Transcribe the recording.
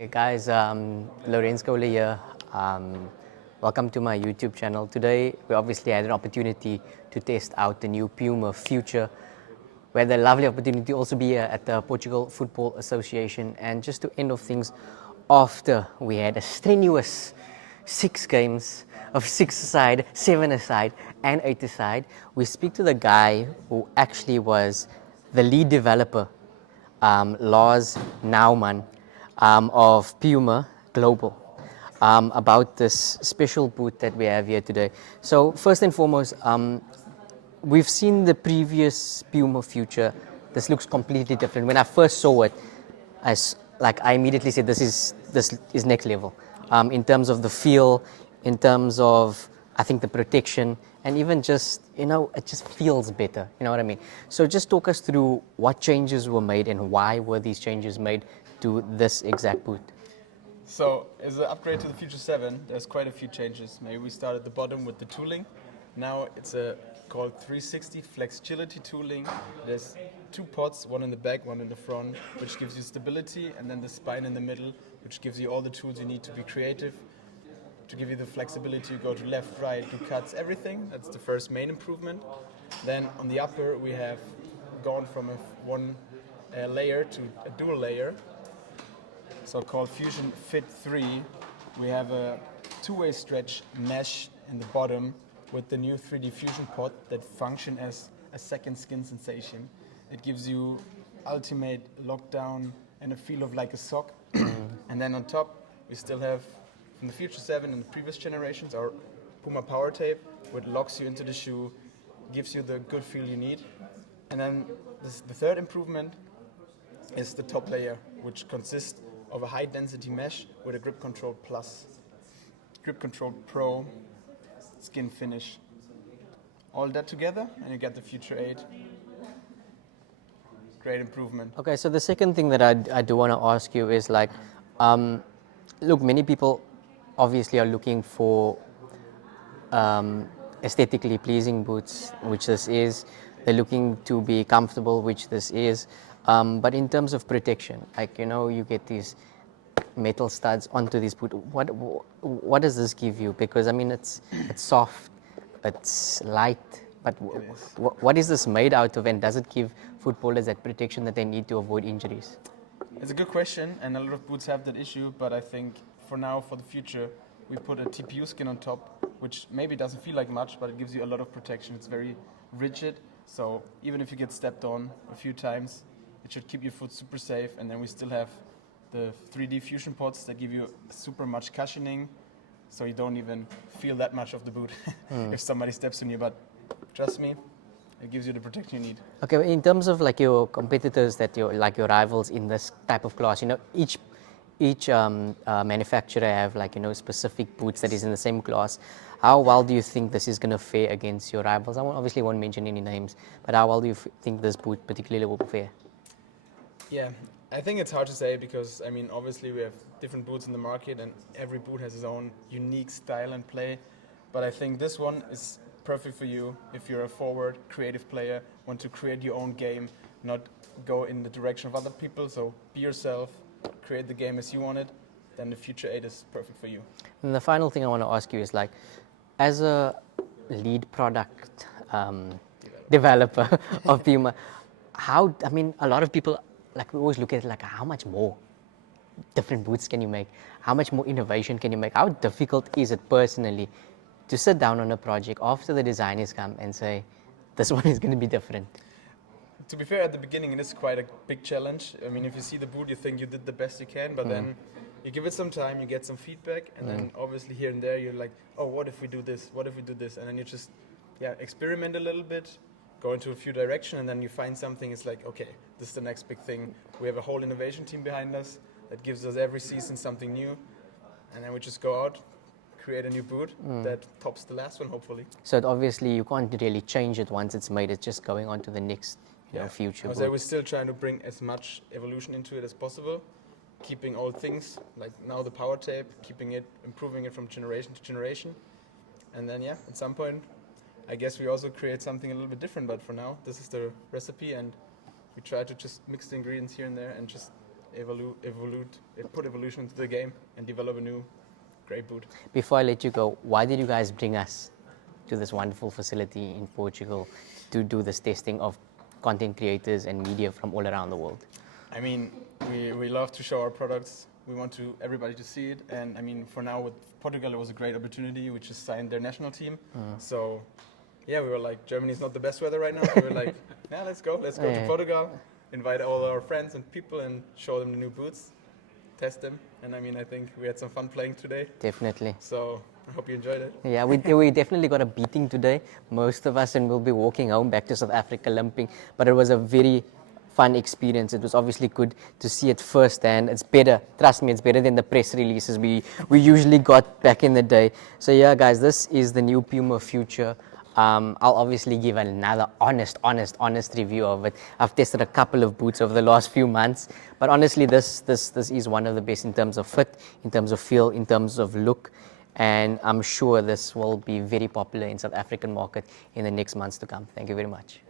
Hey guys, Lorenz Kohler here. Welcome to my YouTube channel. Today we obviously had an opportunity to test out the new PUMA Future. We had the lovely opportunity to also be here at the Portugal Football Association, and just to end off things, after we had a strenuous 6 games of 6 aside, 7 aside and 8 aside, we speak to the guy who actually was the lead developer, Lars Naumann, of PUMA Global, about this special booth that we have here today. So first and foremost, we've seen the previous PUMA Future. This looks completely different. When I first saw it, I immediately said this is next level, in terms of the feel, in terms of I think the protection, and even just it just feels better. You know what I mean? So just talk us through what changes were made and why were these changes made to this exact boot. So, as an upgrade to the Future 7, there's quite a few changes. Maybe we start at the bottom with the tooling. Now it's called 360 Flexagility tooling. There's 2 pods, one in the back, one in the front, which gives you stability, and then the spine in the middle, which gives you all the tools you need to be creative. To give you the flexibility, you go to left, right, do cuts, everything. That's the first main improvement. Then on the upper, we have gone from one layer to a dual layer. So called Fusion Fit 3. We have a 2-way stretch mesh in the bottom with the new 3D Fusion pod that function as a second skin sensation. It gives you ultimate lockdown and a feel of like a sock. And then on top, we still have from the Future 7 and the previous generations our PUMA Power Tape, which locks you into the shoe, gives you the good feel you need. And then the third improvement is the top layer, which consists of a high density mesh with a Grip Control Plus, Grip Control Pro, skin finish. All that together and you get the Future 8. Great improvement. Okay, so the second thing that I do want to ask you is look, many people obviously are looking for aesthetically pleasing boots, which this is. They're looking to be comfortable, which this is. But in terms of protection, you get these metal studs onto this boot. What does this give you? Because it's soft, it's light, but what is this made out of, and does it give footballers that protection that they need to avoid injuries? It's a good question, and a lot of boots have that issue, but I think for now, for the future, we put a TPU skin on top, which maybe doesn't feel like much, but it gives you a lot of protection. It's very rigid, so even if you get stepped on a few times, it should keep your foot super safe. And then we still have the 3D Fusion pods that give you super much cushioning, so you don't even feel that much of the boot if somebody steps on you, but trust me, it gives you the protection you need. Okay, in terms of your competitors, that your rivals in this type of class, each manufacturer have specific boots that is in the same class. How well do you think this is going to fare against your rivals? Obviously won't mention any names, but how well do you think this boot particularly will fare? Yeah, I think it's hard to say because, obviously we have different boots in the market and every boot has its own unique style and play. But I think this one is perfect for you if you're a forward, creative player, want to create your own game, not go in the direction of other people. So be yourself, create the game as you want it, then the Future 8 is perfect for you. And the final thing I want to ask you is as a lead product developer of PUMA, a lot of people, we always look at it how much more different boots can you make? How much more innovation can you make? How difficult is it personally to sit down on a project after the designers come and say, this one is going to be different? To be fair, at the beginning, it is quite a big challenge. If you see the boot, you think you did the best you can, but then you give it some time, you get some feedback, and then obviously here and there you're like, oh, what if we do this? What if we do this? And then you just experiment a little bit, go into a few directions, and then you find something. It's like, okay, this is the next big thing. We have a whole innovation team behind us that gives us every season something new, and then we just go out, create a new boot that tops the last one, hopefully. So obviously you can't really change it once it's made. It's just going on to the next future. I would say we're still trying to bring as much evolution into it as possible, keeping old things, like now the power tape, keeping it, improving it from generation to generation. And then, at some point, I guess we also create something a little bit different, but for now, this is the recipe, and we try to just mix the ingredients here and there and just put evolution into the game and develop a new great boot. Before I let you go, why did you guys bring us to this wonderful facility in Portugal to do this testing of content creators and media from all around the world? I mean, we love to show our products. We want everybody to see it, and I mean, for now with Portugal, it was a great opportunity. We just signed their national team, so yeah, we were like, Germany's not the best weather right now, so we're like, yeah, let's go to Portugal, invite all our friends and people, and show them the new boots, test them, and I mean, I think we had some fun playing today. Definitely. So I hope you enjoyed it. Yeah, we definitely got a beating today, most of us, and we'll be walking home back to South Africa limping, but it was a very fun experience. It was obviously good to see it firsthand. It's better, trust me, it's better than the press releases we usually got back in the day. So yeah, guys, this is the new PUMA Future. I'll obviously give another honest review of it. I've tested a couple of boots over the last few months, but honestly, this is one of the best in terms of fit, in terms of feel, in terms of look, and I'm sure this will be very popular in South African market in the next months to come. Thank you very much.